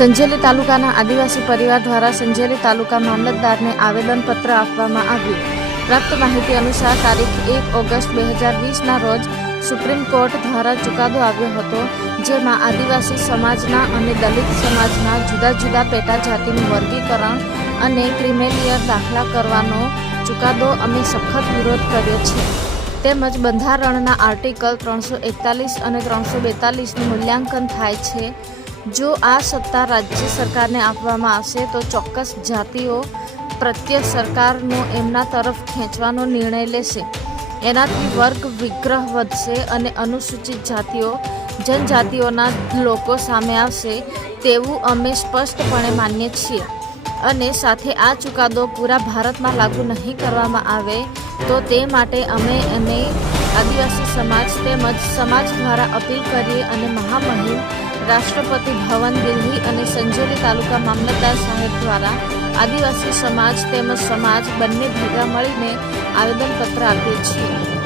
સંજેલી તાલુકાના આદિવાસી પરિવાર દ્વારા સંજેલી તાલુકા મામલતદારને આવેદનપત્ર આપવામાં આવ્યું। પ્રાપ્ત માહિતી અનુસાર તારીખ 1 ઓગસ્ટ 2020ના રોજ સુપ્રીમ કોર્ટ દ્વારા ચુકાદો આવ્યો હતો, જેમાં આદિવાસી સમાજના અને દલિત સમાજના જુદા જુદા પેટા જાતિનું વર્ગીકરણ અને ક્રિમિલિયર દાખલા કરવાનો ચુકાદો અમે સખત વિરોધ કર્યો છે। તેમજ બંધારણના આર્ટિકલ 341 અને 342નું મૂલ્યાંકન થાય છે। જો આ સત્તા રાજ્ય સરકારને આપવામાં આવશે તો ચોક્કસ જાતિઓ પ્રત્યે સરકારનો એમના તરફ ખેંચવાનો નિર્ણય લેશે। એનાથી વર્ગ વિગ્રહ વધશે અને અનુસૂચિત જાતિઓ જનજાતિઓના લોકો સામે આવશે તેવું અમે સ્પષ્ટપણે માનીએ છીએ। અને સાથે આ ચુકાદો પૂરા ભારતમાં લાગુ નહીં કરવામાં આવે તો તે માટે અમે આદિવાસી સમાજ તેમજ સમાજ દ્વારા અપીલ કરીએ અને મહામહિમ રાષ્ટ્રપતિ ભવન દિલ્હી અને સંજેલી તાલુકા મામલતદાર સાહેબ દ્વારા આદિવાસી સમાજ તેમજ સમાજ બંને ભેગા મળીને આવેદનપત્ર આપીએ છીએ।